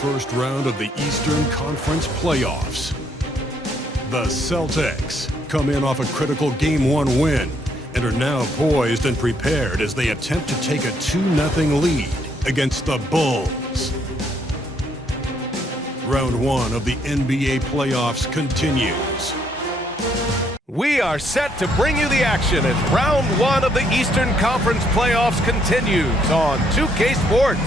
first round of the Eastern Conference playoffs. The Celtics come in off a critical Game 1 win and are now poised and prepared as they attempt to take a 2-0 lead against the Bulls. Round 1 of the NBA playoffs continues. We are set to bring you the action as round 1 of the Eastern Conference playoffs continues on 2K Sports.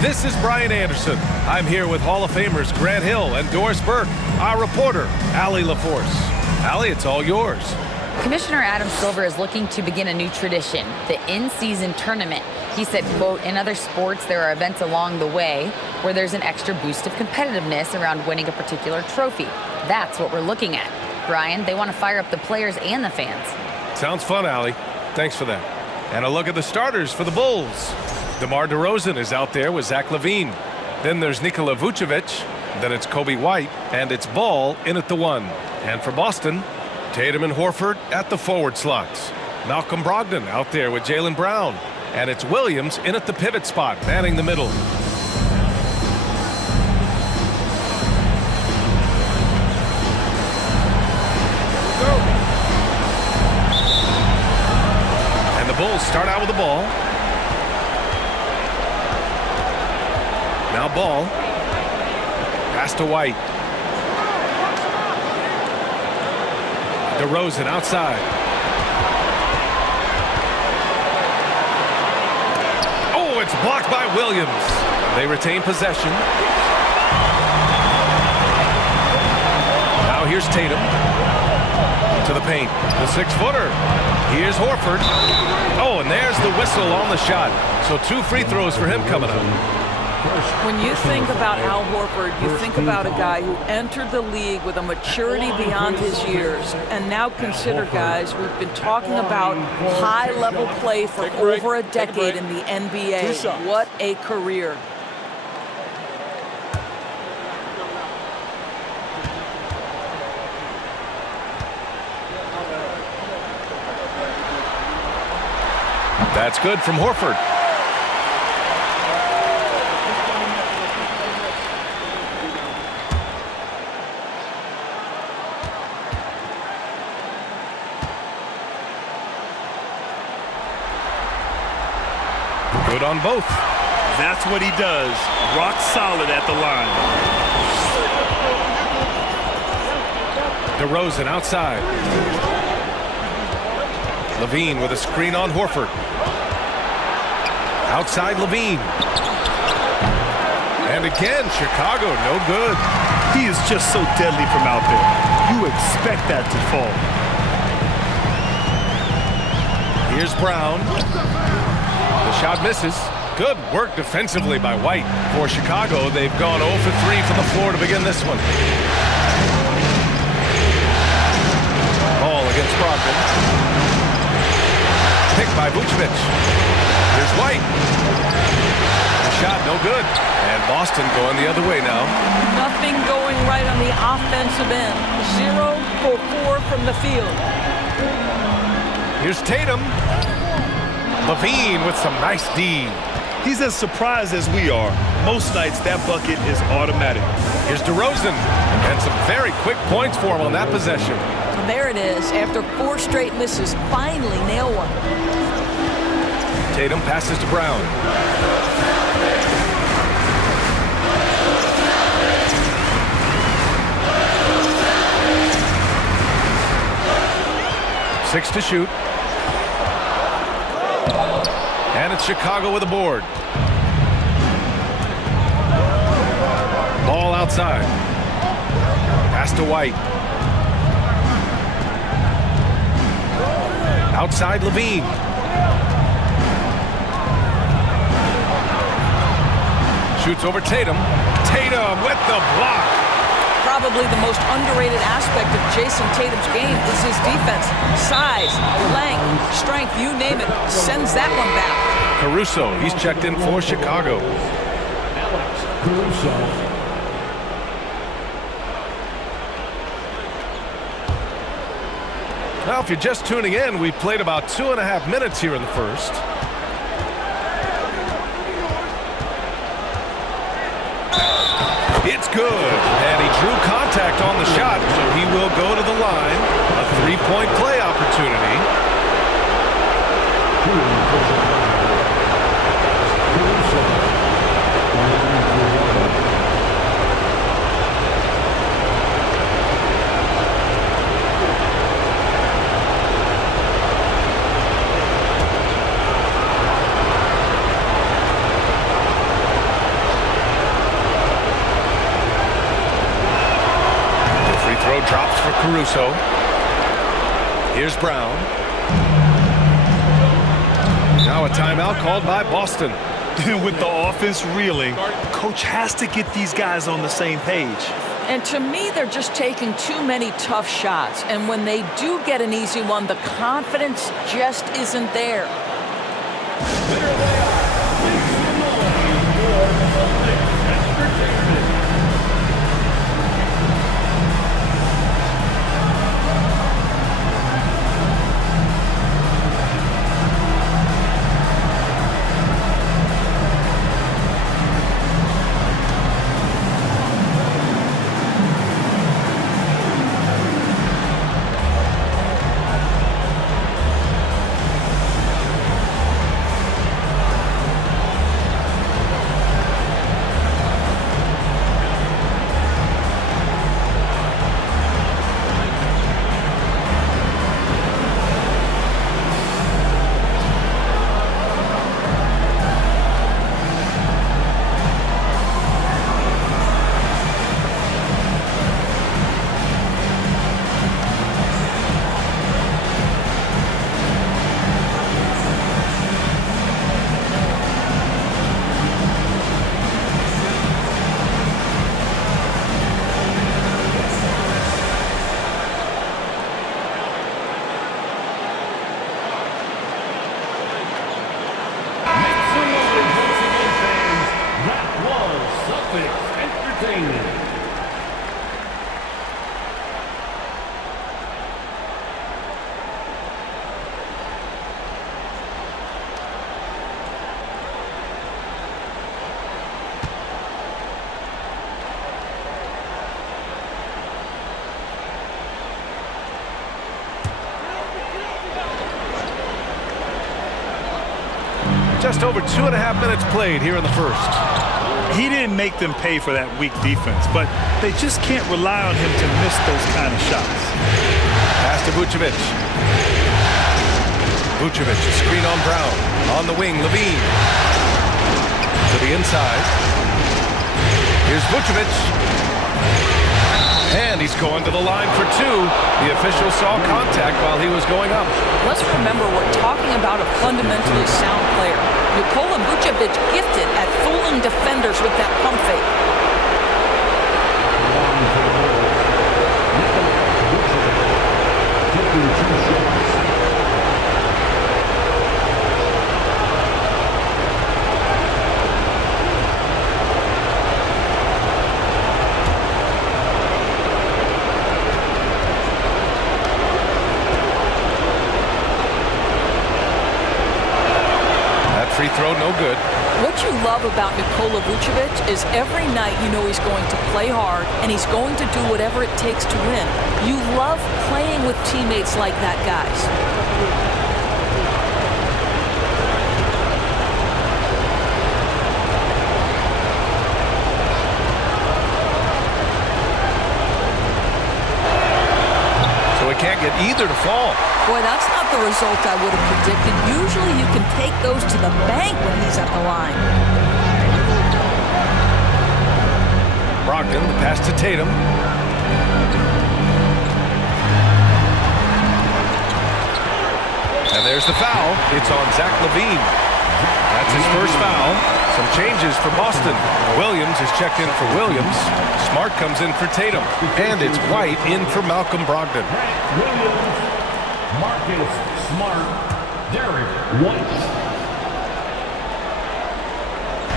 This is Brian Anderson. I'm here with Hall of Famers Grant Hill and Doris Burke, our reporter, Allie LaForce. Allie, it's all yours. Commissioner Adam Silver is looking to begin a new tradition, the in-season tournament. He said, quote, in other sports, there are events along the way where there's an extra boost of competitiveness around winning a particular trophy. That's what we're looking at. Brian, they want to fire up the players and the fans. Sounds fun, Allie. Thanks for that. And a look at the starters for the Bulls. DeMar DeRozan is out there with Zach LaVine. Then there's Nikola Vucevic. Then it's Kobe White. And it's Ball in at the 1. And for Boston, Tatum and Horford at the forward slots. Malcolm Brogdon out there with Jaylen Brown. And it's Williams in at the pivot spot, manning the middle. And the Bulls start out with the ball. Now Ball. Pass to White. DeRozan outside. It's blocked by Williams. They retain possession. Now here's Tatum to the paint. The 6-footer. Here's Horford. Oh, and there's the whistle on the shot. So 2 free throws for him coming up. When you think about Al Horford, you think about a guy who entered the league with a maturity beyond his years. And now consider, guys, we've been talking about high-level play for over a decade in the NBA. What a career. That's good from Horford. Good on both. That's what he does. Rock solid at the line. DeRozan outside. LaVine with a screen on Horford. Outside LaVine. And again, Chicago, no good. He is just so deadly from out there. You expect that to fall. Here's Brown. The shot misses. Good work defensively by White. For Chicago, they've gone 0 for 3 from the floor to begin this one. Ball against Brogdon. Picked by Vucevic. Here's White. The shot no good. And Boston going the other way now. Nothing going right on the offensive end. 0 for 4 from the field. Here's Tatum. LaVine with some nice D. He's as surprised as we are. Most nights, that bucket is automatic. Here's DeRozan. And some very quick points for him on that possession. And there it is. After 4 straight misses, finally nail one. Tatum passes to Brown. Six to shoot. And it's Chicago with a board. Ball outside. Pass to White. Outside LaVine. Shoots over Tatum. Tatum with the block. Probably the most underrated aspect of Jason Tatum's game is his defense. Size, length, strength, you name it, sends that one back. Caruso, he's checked in for Chicago. Now, if you're just tuning in, we've played about 2.5 minutes here in the first. it's good. And he drew contact on the shot, so he will go to the line. A three-point play opportunity. Drops for Caruso. Here's Brown. Now a timeout called by Boston. With the offense reeling, coach has to get these guys on the same page. And to me, they're just taking too many tough shots. And when they do get an easy one, the confidence just isn't there. Just over 2.5 minutes played here in the first. He didn't make them pay for that weak defense, but they just can't rely on him to miss those kind of shots. Pass to Vucevic. Vucevic, a screen on Brown. On the wing, Levine. To the inside. Here's Vucevic. And he's going to the line for two. The official saw contact while he was going up. Let's remember we're talking about a fundamentally sound player. Nikola Vucevic gifted at fooling defenders with that pump fake. Free throw, no good. What you love about Nikola Vucevic is every night you know he's going to play hard and he's going to do whatever it takes to win. You love playing with teammates like that, guys. So he can't get either to fall. Boy, that's not the result I would have predicted. Usually you can take those to the bank when he's at the line. Brogdon, the pass to Tatum. And there's the foul. It's on Zach LaVine. That's his first foul. Some changes for Boston. Williams is checked in for Williams. Smart comes in for Tatum. And it's White in for Malcolm Brogdon. Marcus Smart, Derek White.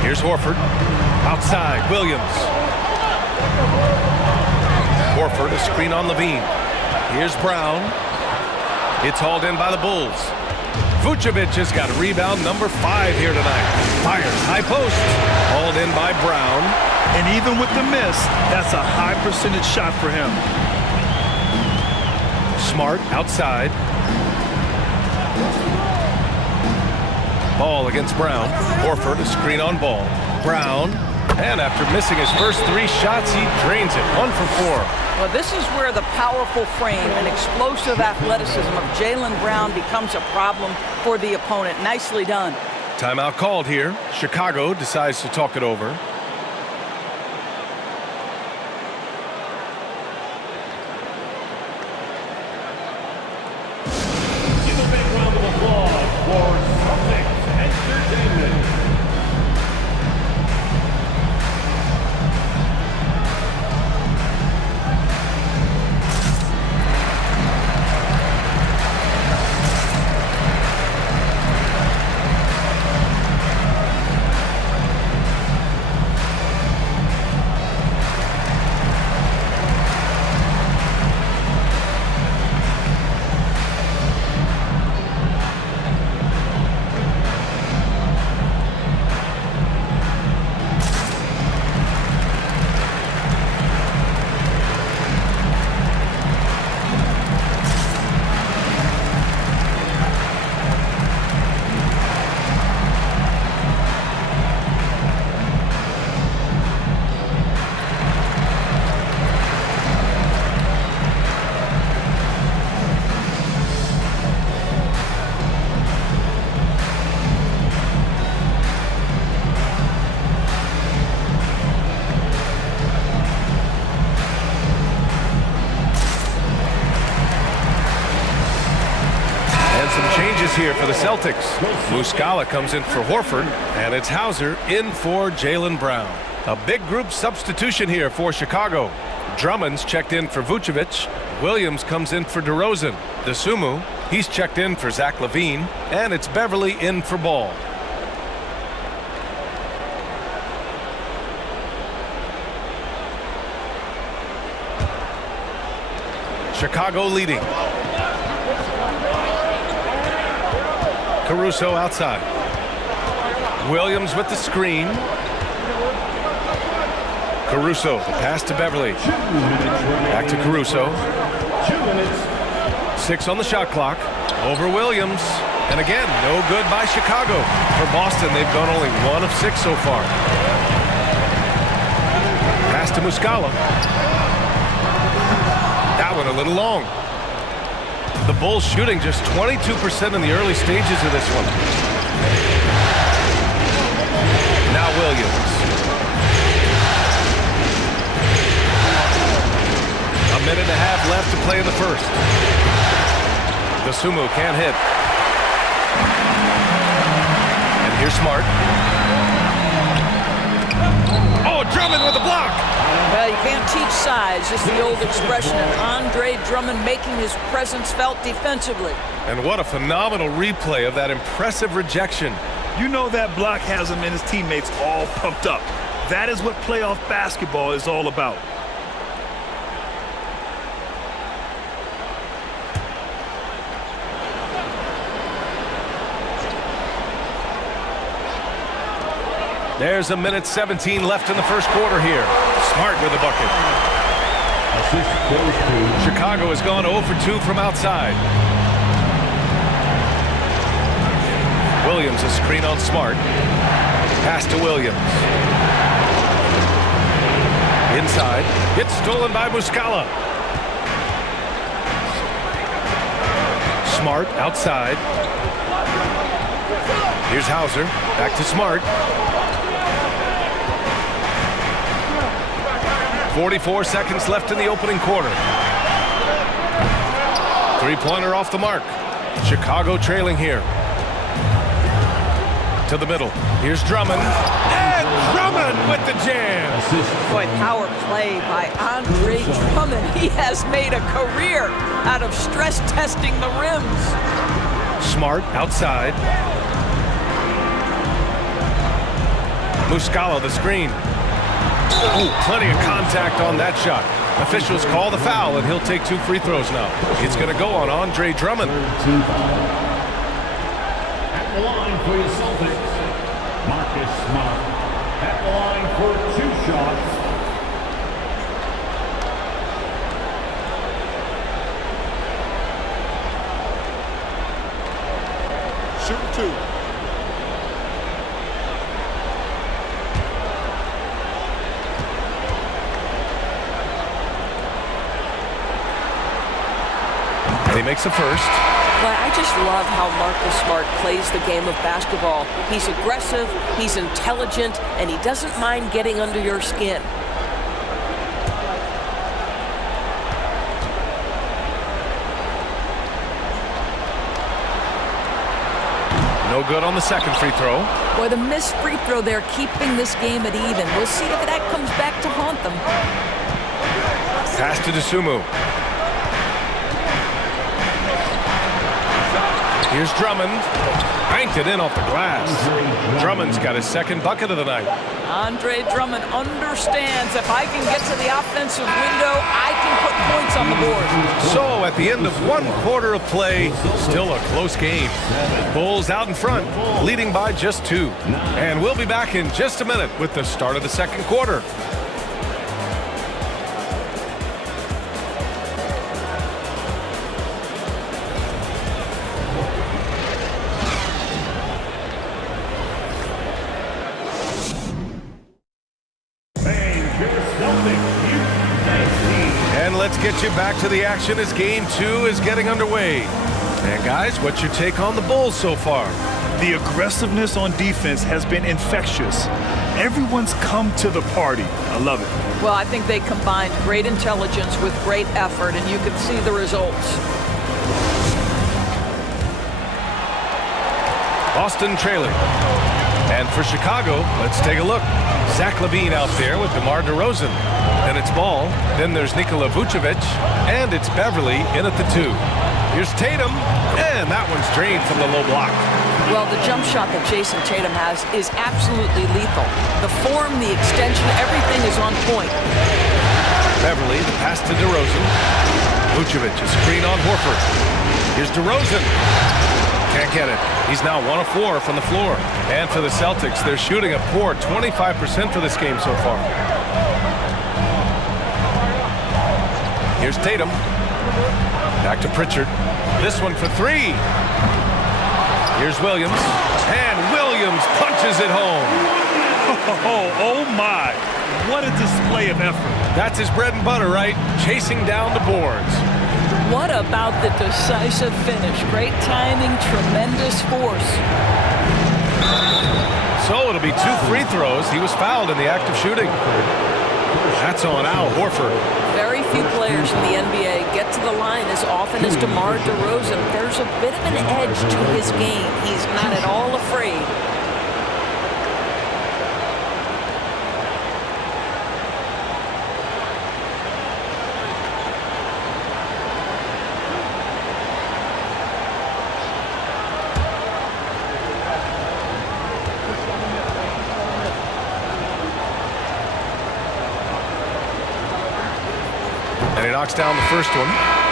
Here's Horford. Outside, Williams. Horford, a screen on Levine. Here's Brown. It's hauled in by the Bulls. Vucevic has got rebound number 5 here tonight. Fires high post. Hauled in by Brown. And even with the miss, that's a high percentage shot for him. Smart outside. Ball against Brown. Horford, a screen on Ball. Brown. And after missing his first 3 shots, he drains it. 1 for 4. Well, this is where the powerful frame and explosive athleticism of Jaylen Brown becomes a problem for the opponent. Nicely done. Timeout called here. Chicago decides to talk it over. Give a big round of applause for Celtics Entertainment. Here for the Celtics. Muscala comes in for Horford, and it's Hauser in for Jaylen Brown. A big group substitution here for Chicago. Drummond's checked in for Vucevic. Williams comes in for DeRozan. DeSumo, he's checked in for Zach LaVine, and it's Beverly in for Ball. Chicago leading. Caruso outside. Williams with the screen. Caruso, the pass to Beverly. Back to Caruso. 6 on the shot clock. Over Williams. And again, no good by Chicago. For Boston, they've gone only 1 of 6 so far. Pass to Muscala. That one a little long. The Bulls shooting just 22% in the early stages of this one. Now Williams. A minute and a half left to play in the first. DeSumo can't hit. And here's Smart. Oh, Drummond with a block. Well, you can't teach size. It's the old expression. And Andre Drummond making his presence felt defensively. And what a phenomenal replay of that impressive rejection. You know that block has him and his teammates all pumped up. That is what playoff basketball is all about. There's a minute 17 left in the first quarter here. Smart with a bucket. Chicago has gone 0 for 2 from outside. Williams a screen on Smart. Pass to Williams. Inside. Gets stolen by Muscala. Smart outside. Here's Hauser. Back to Smart. 44 seconds left in the opening quarter. Three-pointer off the mark. Chicago trailing here. To the middle. Here's Drummond. And Drummond with the jam. Boy, power play by Andre Drummond. He has made a career out of stress testing the rims. Smart outside. Muscala the screen. Ooh, plenty of contact on that shot. Officials call the foul, and he'll take 2 free throws now. It's going to go on Andre Drummond. At the line for your Celtics, Marcus At the line for 2 shots. Shoot 2. And he makes a first. Well, I just love how Marcus Smart plays the game of basketball. He's aggressive, he's intelligent, and he doesn't mind getting under your skin. No good on the second free throw. Boy, the missed free throw there keeping this game at even. We'll see if that comes back to haunt them. Pass to Dosunmu. Here's Drummond. Banked it in off the glass. Drummond's got his second bucket of the night. Andre Drummond understands if I can get to the offensive window, I can put points on the board. So at the end of 1 quarter of play, still a close game. Bulls out in front, leading by just 2. And we'll be back in just a minute with the start of the second quarter. And let's get you back to the action as game 2 is getting underway. And guys, what's your take on the Bulls so far? The aggressiveness on defense has been infectious. Everyone's come to the party. I love it. Well, I think they combined great intelligence with great effort, and you can see the results. Boston trailing. And for Chicago, let's take a look. Zach LaVine out there with DeMar DeRozan. Then it's Ball. Then there's Nikola Vucevic. And it's Beverly in at the 2. Here's Tatum. And that one's drained from the low block. Well, the jump shot that Jason Tatum has is absolutely lethal. The form, the extension, everything is on point. Beverly, the pass to DeRozan. Vucevic, a screen on Horford. Here's DeRozan. Can't get it. He's now 1 of 4 from the floor. And for the Celtics, they're shooting a poor 25% for this game so far. Here's Tatum. Back to Pritchard. This one for 3. Here's Williams. And Williams punches it home. Oh my. What a display of effort. That's his bread and butter, right? Chasing down the boards. What about the decisive finish? Great timing, tremendous force. So it'll be 2 free throws. He was fouled in the act of shooting. That's on Al Horford. Very few players in the NBA get to the line as often as DeMar DeRozan. There's a bit of an edge to his game. He's not at all afraid. And he knocks down the first one.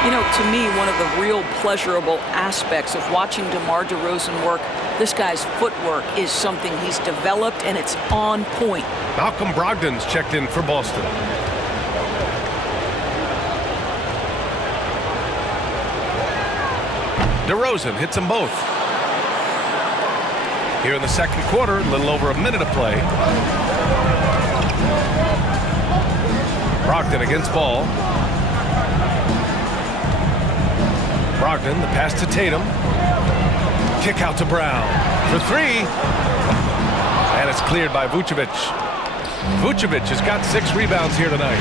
You know, to me, one of the real pleasurable aspects of watching DeMar DeRozan work, this guy's footwork is something he's developed, and it's on point. Malcolm Brogdon's checked in for Boston. DeRozan hits them both. Here in the second quarter, a little over a minute of play. Brogdon against Ball. Brogdon, the pass to Tatum. Kick out to Brown for 3. And it's cleared by Vucevic. Vucevic has got 6 rebounds here tonight.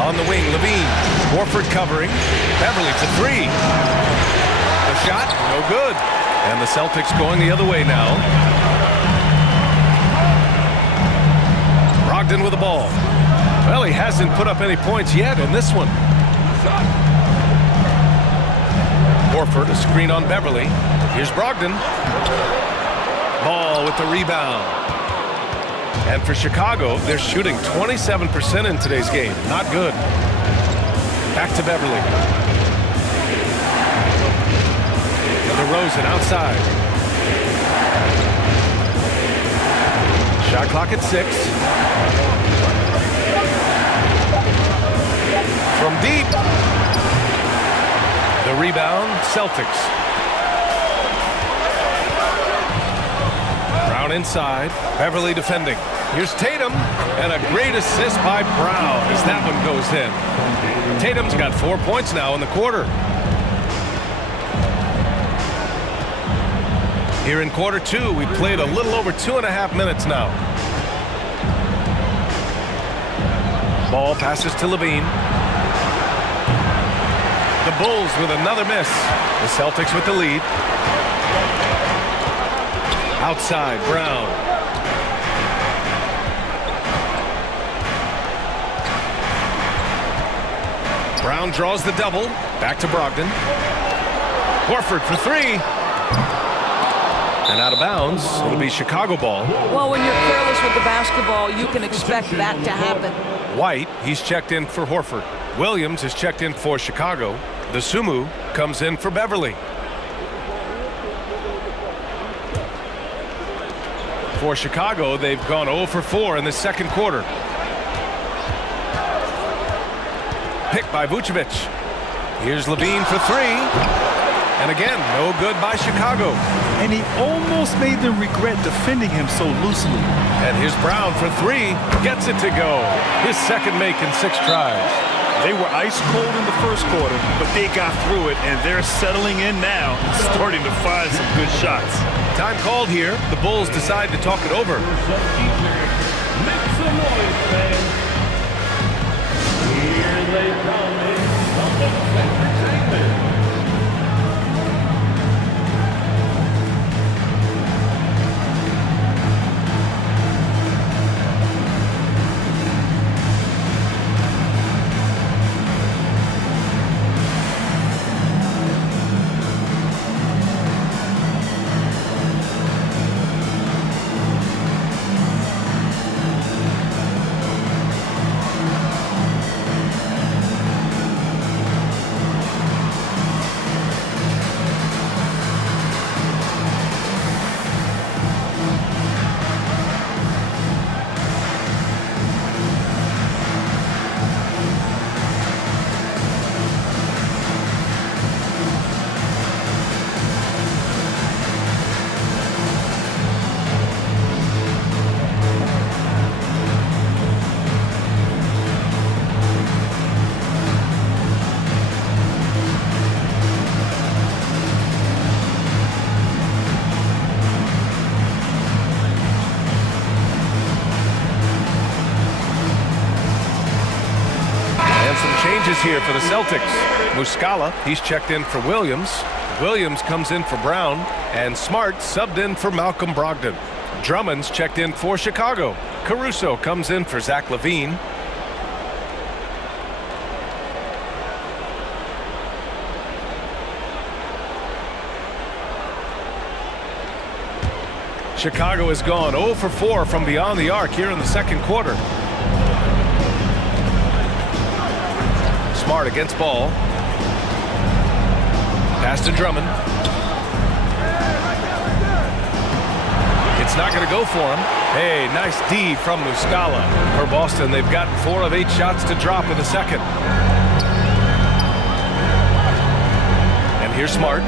On the wing, LaVine. Horford covering. Beverly for 3. The shot, no good. And the Celtics going the other way now. Brogdon with the ball. Well, he hasn't put up any points yet in this one. Horford, a screen on Beverly. Here's Brogdon. Ball with the rebound. And for Chicago, they're shooting 27% in today's game. Not good. Back to Beverly. DeRozan outside. Shot clock at 6. From deep. The rebound, Celtics. Brown inside. Beverly defending. Here's Tatum, and a great assist by Brown as that one goes in. Tatum's got 4 points now in the quarter. Here in quarter 2, we've played a little over 2.5 minutes now. Ball passes to Levine. The Bulls with another miss. The Celtics with the lead. Outside, Brown. Brown draws the double. Back to Brogdon. Horford for 3. And out of bounds. It'll be Chicago ball. Well, when you're careless with the basketball, you can expect that to happen. White, he's checked in for Horford. Williams is checked in for Chicago. The Sumu comes in for Beverly. For Chicago, they've gone 0 for 4 in the second quarter. Picked by Vucevic. Here's Levine for 3. And again, no good by Chicago. And he almost made them regret defending him so loosely. And here's Brown for 3. Gets it to go. His second make in 6 tries. They were ice cold in the first quarter, but they got through it, and they're settling in now and starting to find some good shots. Time called here. The Bulls decide to talk it over. Make some noise, fans. Here they come in Celtics entertainment. Here for the Celtics. Muscala, he's checked in for Williams. Williams comes in for Brown. And Smart subbed in for Malcolm Brogdon. Drummond's checked in for Chicago. Caruso comes in for Zach LaVine. Chicago has gone 0 for 4 from beyond the arc here in the second quarter. Smart against ball. Pass to Drummond. It's not going to go for him. Hey, nice D from Muscala. For Boston, they've gotten 4 of 8 shots to drop in the second. And here's Smart.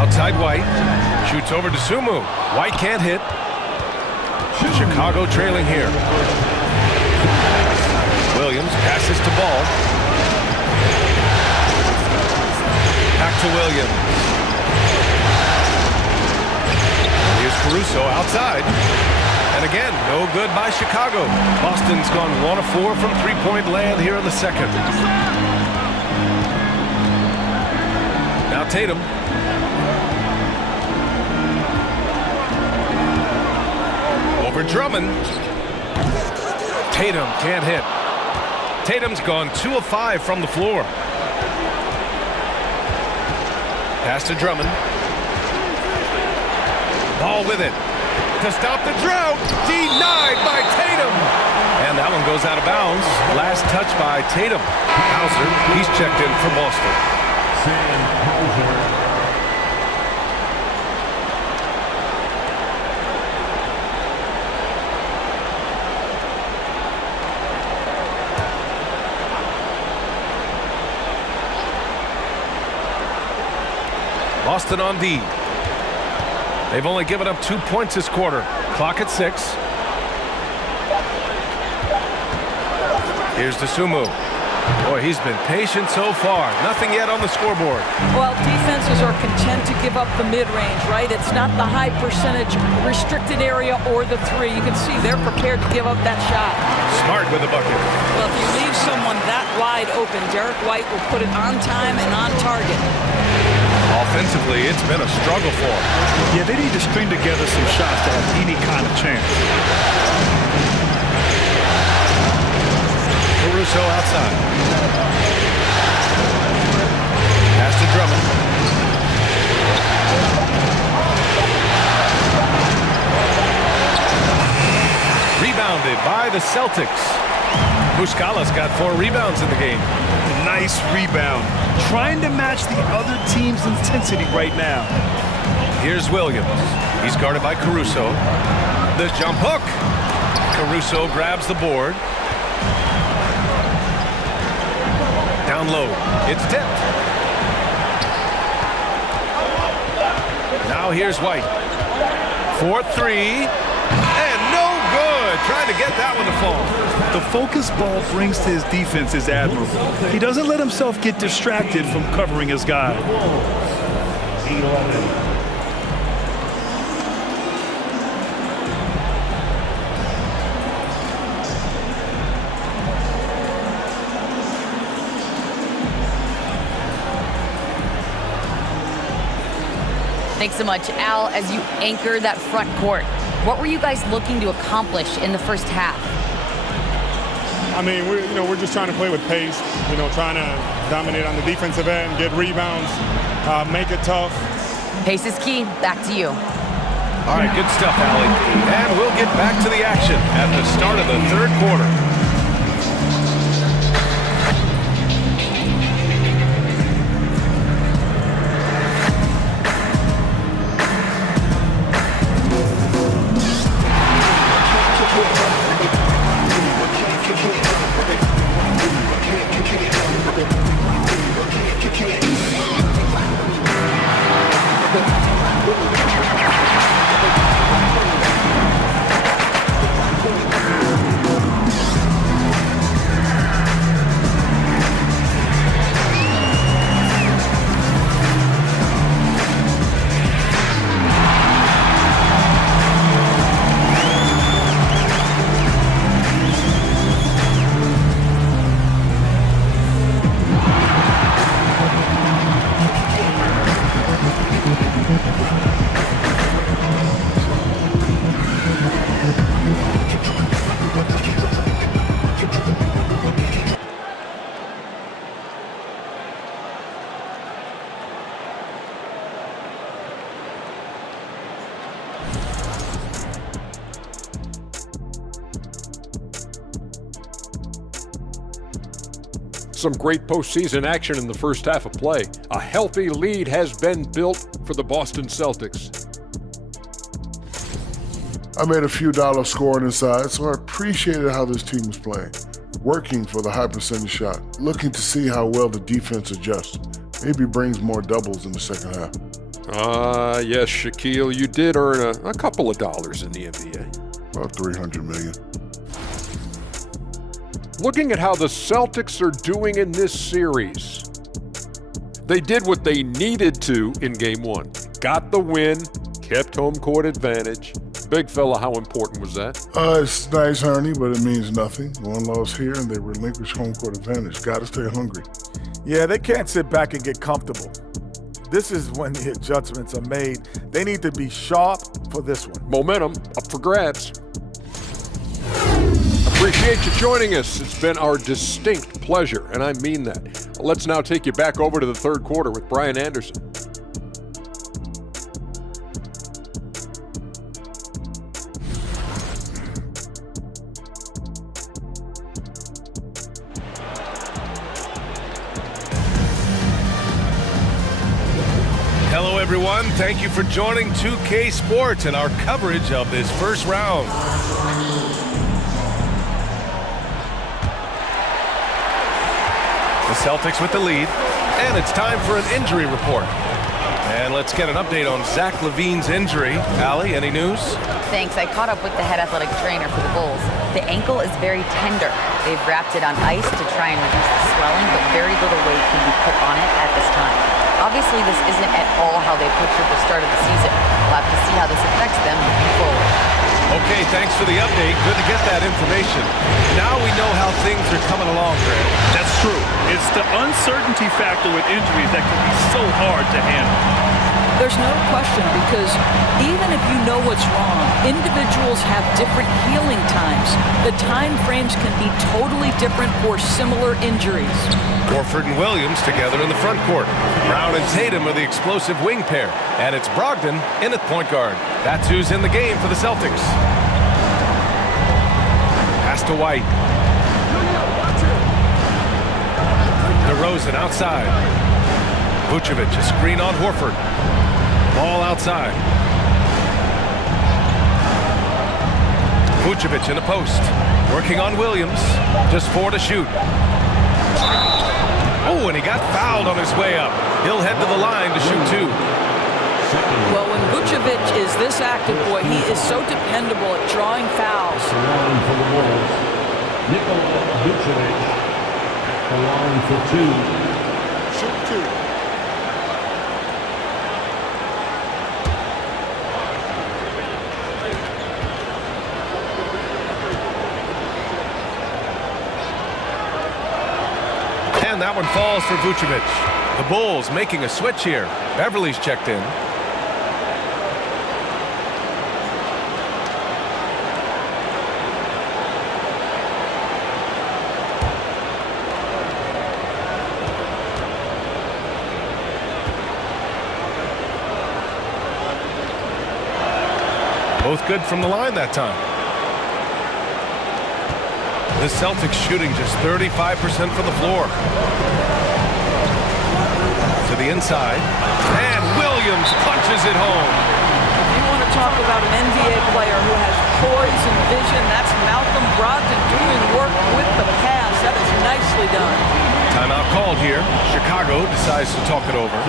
Outside White. Shoots over to Sumu. White can't hit. Chicago trailing here. Williams passes to Ball. Back to Williams. Here's Caruso outside. And again, no good by Chicago. Boston's gone 1 of 4 from three-point land here in the second. Now Tatum. Over Drummond. Tatum can't hit. Tatum's gone 2 of 5 from the floor. Pass to Drummond. Ball with it. To stop the drought. Denied by Tatum. And that one goes out of bounds. Last touch by Tatum. Hauser, he's checked in for Boston. Boston on D. They've only given up 2 points this quarter. Clock at 6. Here's Dosunmu. Boy, he's been patient so far. Nothing yet on the scoreboard. Well, defenses are content to give up the mid-range, right? It's not the high percentage restricted area or the three. You can see they're prepared to give up that shot. Smart with the bucket. Well, if you leave someone that wide open, Derek White will put it on time and on target. Offensively, it's been a struggle for him. Yeah, they need to string together some shots to have any kind of chance. Caruso outside. Pass to Drummond. Rebounded by the Celtics. Muscala's got 4 rebounds in the game. Nice rebound. Trying to match the other team's intensity right now. Here's Williams. He's guarded by Caruso. The jump hook. Caruso grabs the board. Down low. It's tipped. Now here's White. 4-3. And no good. Trying to get that one to fall. The focus ball brings to his defense is admirable. He doesn't let himself get distracted from covering his guy. Thanks so much, Al. As you anchor that front court, what were you guys looking to accomplish in the first half? I mean, we're just trying to play with pace, trying to dominate on the defensive end, get rebounds, make it tough. Pace is key. Back to you. All right, good stuff, Allie. And we'll get back to the action at the start of the third quarter. Some great postseason action in the first half of play. A healthy lead has been built for the Boston Celtics. I made a few dollars scoring inside, so I appreciated how this team was playing. Working for the high percentage shot, looking to see how well the defense adjusts. Maybe brings more doubles in the second half. Yes, Shaquille, you did earn a couple of dollars in the NBA. About $300 million. Looking at how the Celtics are doing in this series, they did what they needed to in Game 1. Got the win, kept home court advantage. Big fella, how important was that? It's nice, Ernie, but it means nothing. One loss here and they relinquish home court advantage. Got to stay hungry. Yeah, they can't sit back and get comfortable. This is when the adjustments are made. They need to be sharp for this one. Momentum up for grabs. Appreciate you joining us. It's been our distinct pleasure, and I mean that. Let's now take you back over to the third quarter with Brian Anderson. Hello, everyone. Thank you for joining 2K Sports and our coverage of this first round. The Celtics with the lead, and it's time for an injury report. And let's get an update on Zach LaVine's injury. Allie, any news? Thanks. I caught up with the head athletic trainer for the Bulls. The ankle is very tender. They've wrapped it on ice to try and reduce the swelling, but very little weight can be put on it at this time. Obviously, this isn't at all how they pictured the start of the season. We'll have to see how this affects them moving forward. Okay, thanks for the update. Good to get that information. Now we know how things are coming along, Grant. That's true. It's the uncertainty factor with injuries that can be so hard to handle. There's no question, because even if you know what's wrong, individuals have different healing times. The time frames can be totally different for similar injuries. Horford and Williams together in the front court. Brown and Tatum are the explosive wing pair. And it's Brogdon in at point guard. That's who's in the game for the Celtics. Pass to White. DeRozan outside. Vucevic, a screen on Horford. Ball outside. Vucevic in the post. Working on Williams. Just 4 to shoot. Oh, and he got fouled on his way up. He'll head to the line to shoot 2. Well, when Vucevic is this active, boy, he is so dependable at drawing fouls. For the Bulls, Nikola Vucevic at the line for 2. Shoot 2. And that one falls for Vucevic. The Bulls making a switch here. Beverly's checked in. Both good from the line that time. The Celtics shooting just 35% from the floor. To the inside. And Williams punches it home. If you want to talk about an NBA player who has poise and vision, that's Malcolm Brogdon doing work with the pass. That is nicely done. Timeout called here. Chicago decides to talk it over.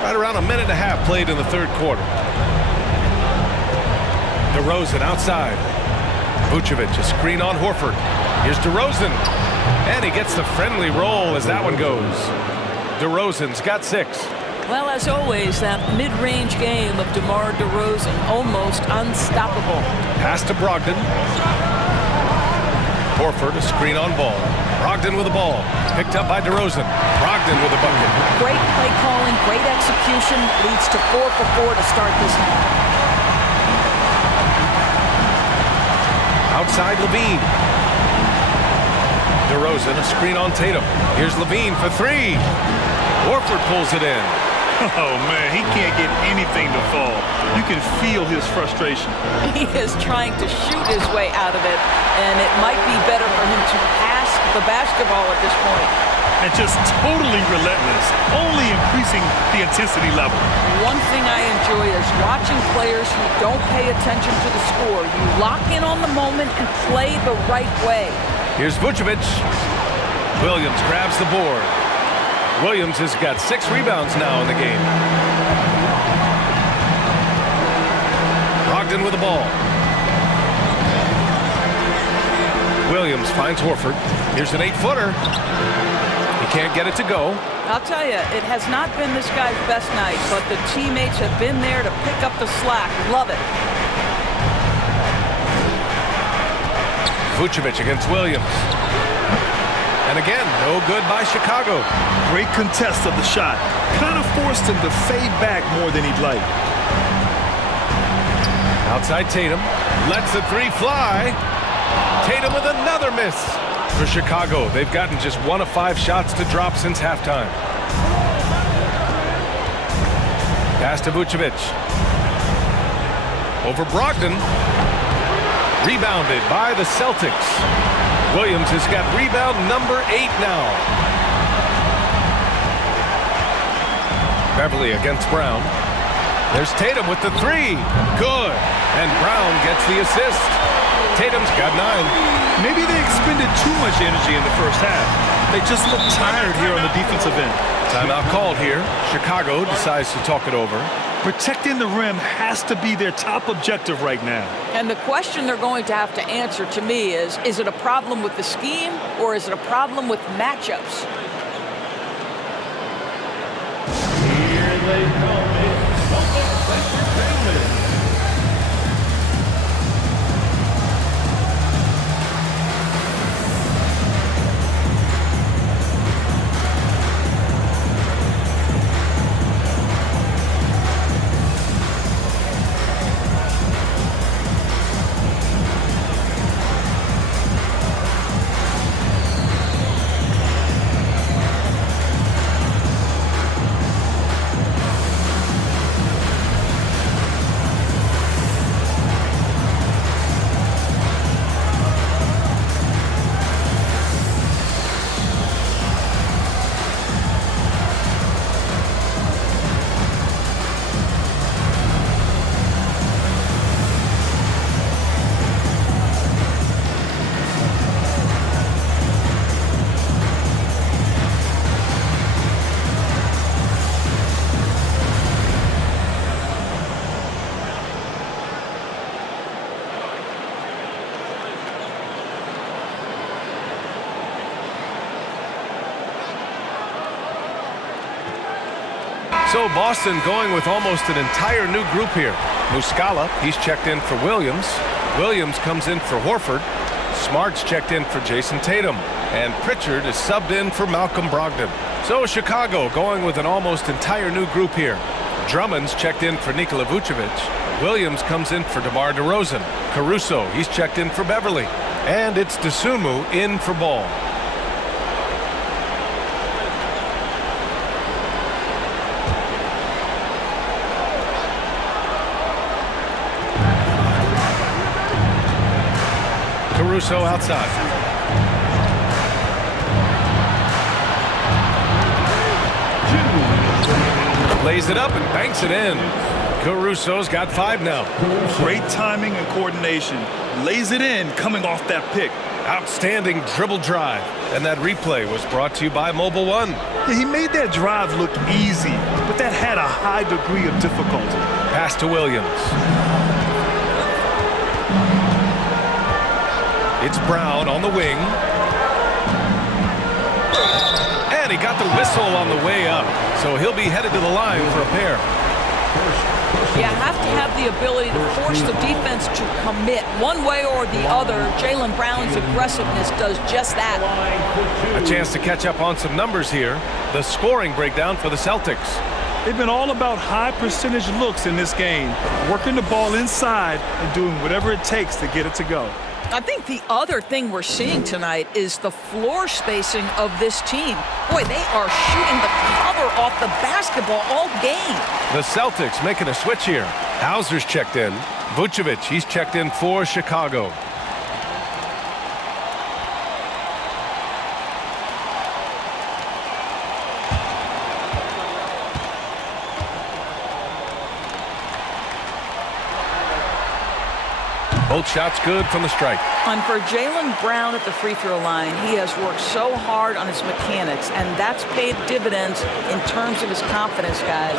Right around a minute and a half played in the third quarter. DeRozan outside. Vucevic, a screen on Horford. Here's DeRozan. And he gets the friendly roll as that one goes. DeRozan's got 6. Well, as always, that mid-range game of DeMar DeRozan, almost unstoppable. Pass to Brogdon. Horford, a screen on ball. Brogdon with the ball. Picked up by DeRozan. Brogdon with a bucket. Great play calling, great execution. Leads to 4 for 4 to start this half. Outside LaVine. DeRozan, a screen on Tatum. Here's LaVine for 3. Horford pulls it in. Oh, man, he can't get anything to fall. You can feel his frustration. He is trying to shoot his way out of it, and it might be better for him to pass the basketball at this point. And just totally relentless, only increasing the intensity level. One thing I enjoy is watching players who don't pay attention to the score. You lock in on the moment and play the right way. Here's Vucevic. Williams grabs the board. Williams has got 6 rebounds now in the game. Brogdon with the ball. Williams finds Horford. Here's an 8-footer. He can't get it to go. I'll tell you, it has not been this guy's best night, but the teammates have been there to pick up the slack. Love it. Vucevic against Williams. And again, no good by Chicago. Great contest of the shot. Kind of forced him to fade back more than he'd like. Outside Tatum. Lets the 3 fly. Tatum with another miss. For Chicago, they've gotten just 1 of 5 shots to drop since halftime. Pass to Vucevic. Over Brogdon. Rebounded by the Celtics. Williams has got rebound number 8 now. Beverly against Brown. There's Tatum with the 3. Good. And Brown gets the assist. Tatum's got 9. Maybe they expended too much energy in the first half. They just look tired here on the defensive end. Timeout called here. Chicago decides to talk it over. Protecting the rim has to be their top objective right now. And the question they're going to have to answer to me is it a problem with the scheme or is it a problem with matchups? Here they come. It's entertainment. So Boston going with almost an entire new group here. Muscala, he's checked in for Williams. Williams comes in for Horford. Smart's checked in for Jason Tatum. And Pritchard is subbed in for Malcolm Brogdon. So Chicago going with an almost entire new group here. Drummond's checked in for Nikola Vucevic. Williams comes in for DeMar DeRozan. Caruso, he's checked in for Beverly. And it's Dosunmu in for Ball. Caruso outside. Lays it up and banks it in. Caruso's got 5 now. Great timing and coordination. Lays it in coming off that pick. Outstanding dribble drive. And that replay was brought to you by Mobile One. Yeah, he made that drive look easy, but that had a high degree of difficulty. Pass to Williams. It's Brown on the wing. And he got the whistle on the way up. So he'll be headed to the line for a pair. You have to have the ability to force the defense to commit one way or the other. Jaylen Brown's aggressiveness does just that. A chance to catch up on some numbers here. The scoring breakdown for the Celtics. They've been all about high percentage looks in this game, working the ball inside and doing whatever it takes to get it to go. I think the other thing we're seeing tonight is the floor spacing of this team. Boy, they are shooting the cover off the basketball all game. The Celtics making a switch here. Hauser's checked in. Vucevic, he's checked in for Chicago. Both shots good from the strike. And for Jaylen Brown at the free throw line, he has worked so hard on his mechanics, and that's paid dividends in terms of his confidence, guys.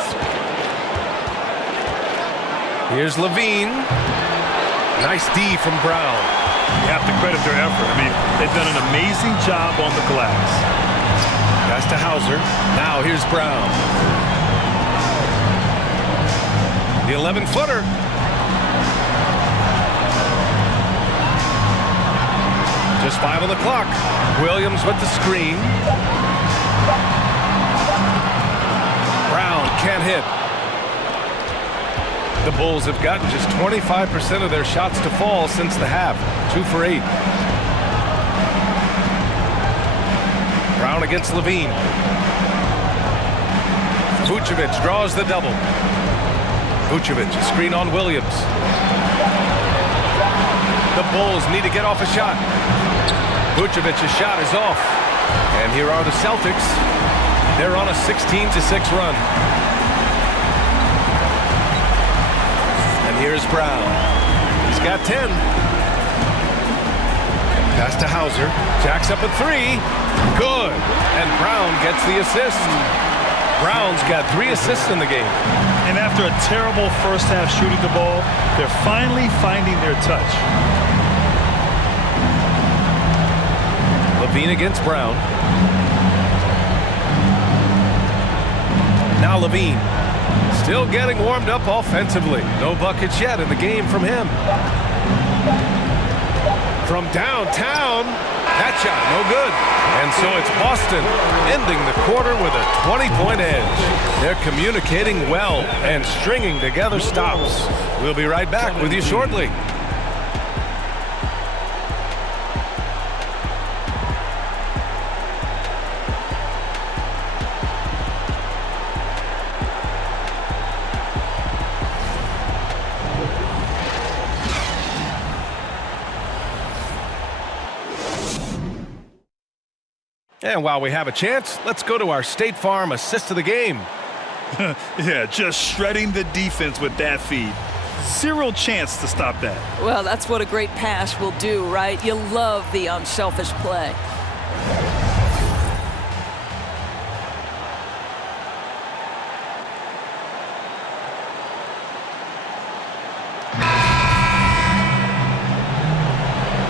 Here's Levine. Nice D from Brown. You have to credit their effort. I mean, they've done an amazing job on the glass. Pass to Hauser. Now here's Brown. The 11-footer. Just 5 on the clock. Williams with the screen. Brown can't hit. The Bulls have gotten just 25% of their shots to fall since the half. 2 for 8. Brown against Levine. Vucevic draws the double. Vucevic, a screen on Williams. The Bulls need to get off a shot. Vucevic's shot is off. And here are the Celtics. They're on a 16-6 run. And here's Brown. He's got 10. Pass to Hauser. Jacks up a 3. Good. And Brown gets the assist. Brown's got 3 assists in the game. And after a terrible first half shooting the ball, they're finally finding their touch. Levine against Brown. Now Levine. Still getting warmed up offensively. No buckets yet in the game from him. From downtown. That shot, no good. And so it's Boston ending the quarter with a 20-point edge. They're communicating well and stringing together stops. We'll be right back with you shortly. And while we have a chance, let's go to our State Farm assist of the game. Yeah, just shredding the defense with that feed. 0 chance to stop that. Well, that's what a great pass will do, right? You love the unselfish play.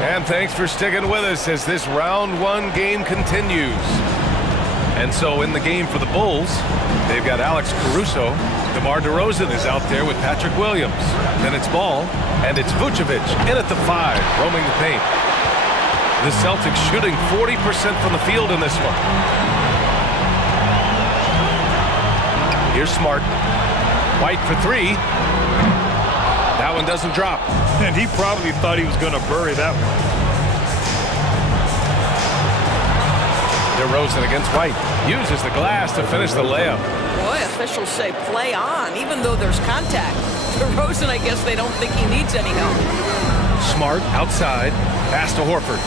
And thanks for sticking with us as this round 1 game continues. And so in the game for the Bulls, they've got Alex Caruso. DeMar DeRozan is out there with Patrick Williams. Then it's Ball, and it's Vucevic in at the 5, roaming the paint. The Celtics shooting 40% from the field in this one. Here's Smart. White for 3. That one doesn't drop. And he probably thought he was going to bury that one. DeRozan against White. Uses the glass to finish the layup. Boy, officials say play on, even though there's contact. DeRozan, I guess they don't think he needs any help. Smart outside. Pass to Horford.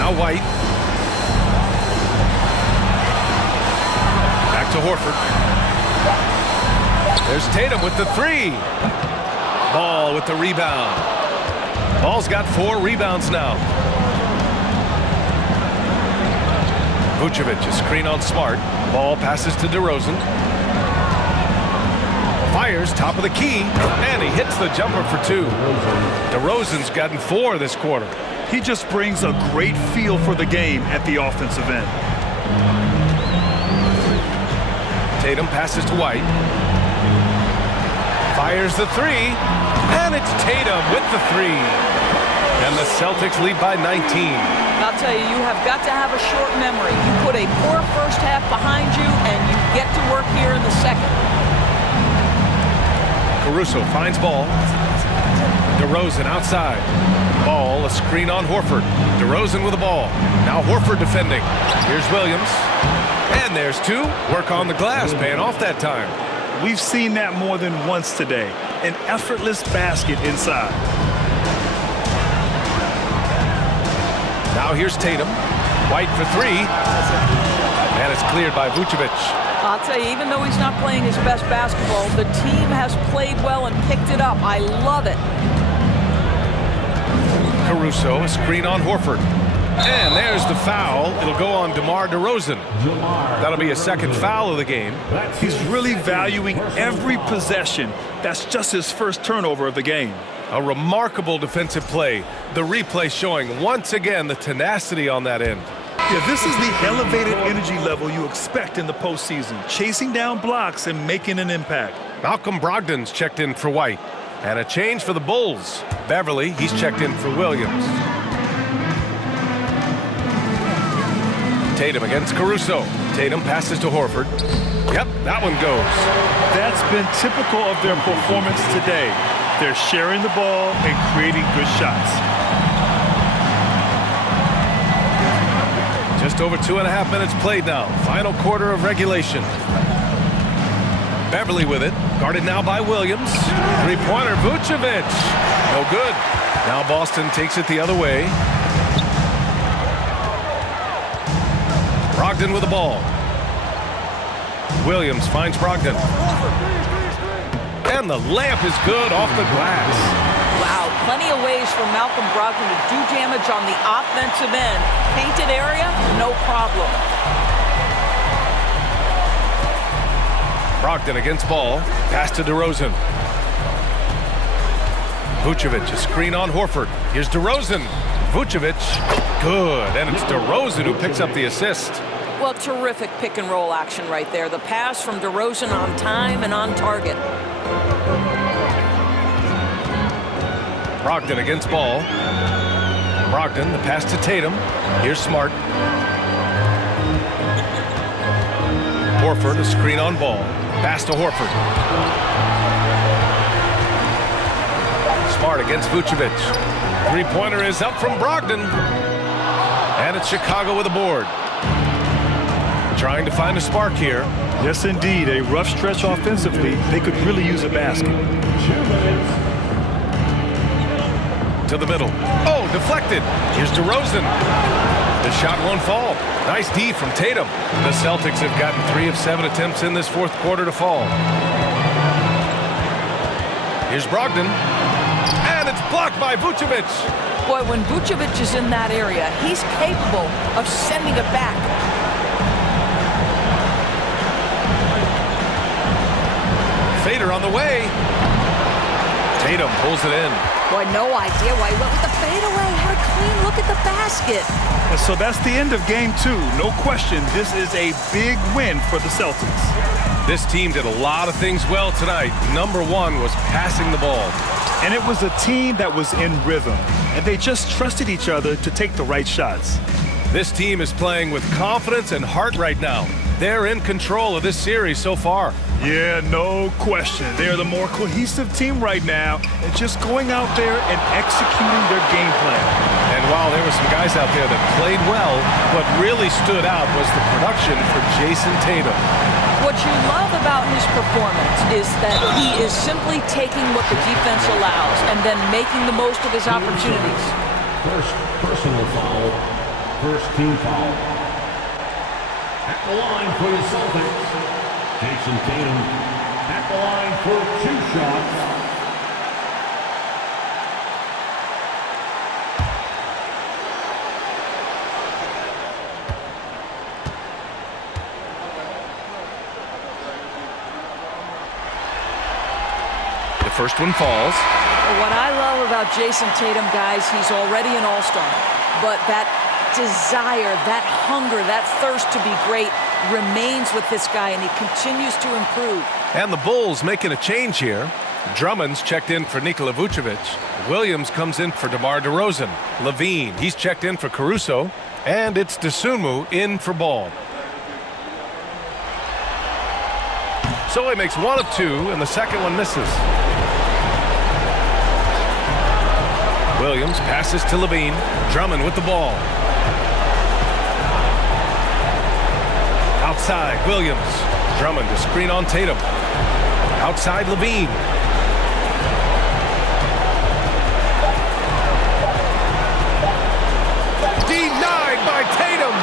Now White. To Horford. There's Tatum with the 3. Ball with the rebound. Ball's got 4 rebounds now. Vucevic, a screen on Smart. Ball passes to DeRozan. Fires top of the key, and he hits the jumper for 2. DeRozan's gotten 4 this quarter. He just brings a great feel for the game at the offensive end. Tatum passes to White. Fires the 3. And it's Tatum with the 3. And the Celtics lead by 19. I'll tell you, you have got to have a short memory. You put a poor first half behind you, and you get to work here in the second. Caruso finds Ball. DeRozan outside. Ball, a screen on Horford. DeRozan with the ball. Now Horford defending. Here's Williams. And there's two. Work on the glass, paying off that time. We've seen that more than once today. An effortless basket inside. Now here's Tatum. White for three. And it's cleared by Vucevic. I'll tell you, even though he's not playing his best basketball, the team has played well and picked it up. I love it. Caruso, a screen on Horford. And there's the foul. It'll go on DeMar DeRozan. That'll be a second foul of the game. He's really valuing every possession. That's just his first turnover of the game. A remarkable defensive play. The replay showing once again the tenacity on that end. Yeah, this is the elevated energy level you expect in the postseason. Chasing down blocks and making an impact. Malcolm Brogdon's checked in for White. And a change for the Bulls. Beverly, he's checked in for Williams. Tatum against Caruso. Tatum passes to Horford. Yep, that one goes. That's been typical of their performance today. They're sharing the ball and creating good shots. Just over 2.5 minutes played now. Final quarter of regulation. Beverly with it. Guarded now by Williams. Three-pointer, Vucevic. No good. Now Boston takes it the other way. Brogdon with the ball. Williams finds Brogdon. And the layup is good off the glass. Wow, plenty of ways for Malcolm Brogdon to do damage on the offensive end. Painted area, no problem. Brogdon against Ball. Pass to DeRozan. Vucevic, a screen on Horford. Here's DeRozan. Vucevic, good. And it's DeRozan who picks up the assist. Well, terrific pick and roll action right there. The pass from DeRozan on time and on target. Brogdon against Ball. Brogdon, the pass to Tatum. Here's Smart. Horford, a screen on Ball. Pass to Horford. Smart against Vucevic. Three-pointer is up from Brogdon. And it's Chicago with a board. Trying to find a spark here. Yes, indeed. A rough stretch offensively. They could really use a basket. To the middle. Oh, deflected. Here's DeRozan. The shot won't fall. Nice D from Tatum. The Celtics have gotten 3 of 7 attempts in this fourth quarter to fall. Here's Brogdon. And it's blocked by Vucevic. Boy, when Vucevic is in that area, he's capable of sending it back. Fader on the way. Tatum pulls it in. Boy, no idea why he went with the fadeaway. Had a clean look at the basket. And so that's the end of game 2. No question, this is a big win for the Celtics. This team did a lot of things well tonight. Number 1 was passing the ball. And it was a team that was in rhythm. And they just trusted each other to take the right shots. This team is playing with confidence and heart right now. They're in control of this series so far. Yeah, no question. They're the more cohesive team right now and just going out there and executing their game plan. And while there were some guys out there that played well, what really stood out was the production for Jason Tatum. What you love about his performance is that he is simply taking what the defense allows and then making the most of his opportunities. First personal foul, first team foul. At the line for the Celtics, Jason Tatum at the line for 2 shots. The first one falls. What I love about Jason Tatum, guys, he's already an all-star. But that desire, that hunger, that thirst to be great remains with this guy, and he continues to improve. And the Bulls making a change here. Drummond's checked in for Nikola Vucevic. Williams comes in for DeMar DeRozan. Levine, he's checked in for Caruso. And it's Dosunmu in for Ball. So he makes one of two, and the second one misses. Williams passes to Levine. Drummond with the ball. Outside, Williams. Drummond to screen on Tatum. Outside, Levine. Denied by Tatum.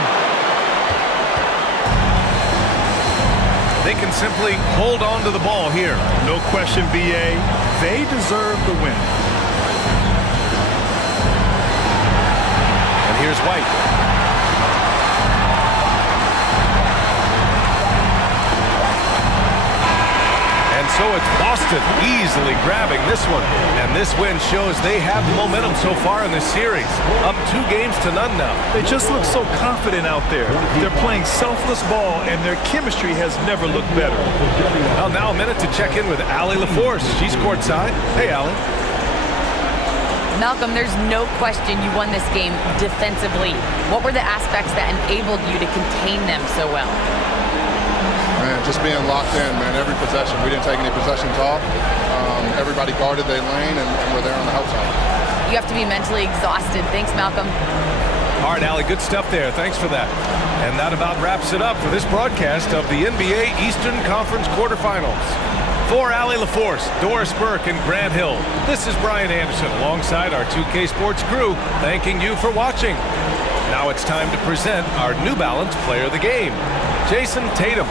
They can simply hold on to the ball here. No question, BA. They deserve the win. And here's White. So it's Boston easily grabbing this one. And this win shows they have the momentum so far in this series. Up 2 games to none now. They just look so confident out there. They're playing selfless ball, and their chemistry has never looked better. Well, now a minute to check in with Allie LaForce. She's courtside. Hey, Allie. Malcolm, there's no question you won this game defensively. What were the aspects that enabled you to contain them so well? Man, just being locked in, man, every possession. We didn't take any possessions off. Everybody guarded their lane, and we're there on the help side. You have to be mentally exhausted. Thanks, Malcolm. All right, Allie, good stuff there. Thanks for that. And that about wraps it up for this broadcast of the NBA Eastern Conference quarterfinals. For Allie LaForce, Doris Burke, and Grant Hill, this is Brian Anderson alongside our 2K Sports crew, thanking you for watching. Now it's time to present our New Balance Player of the Game, Jason Tatum.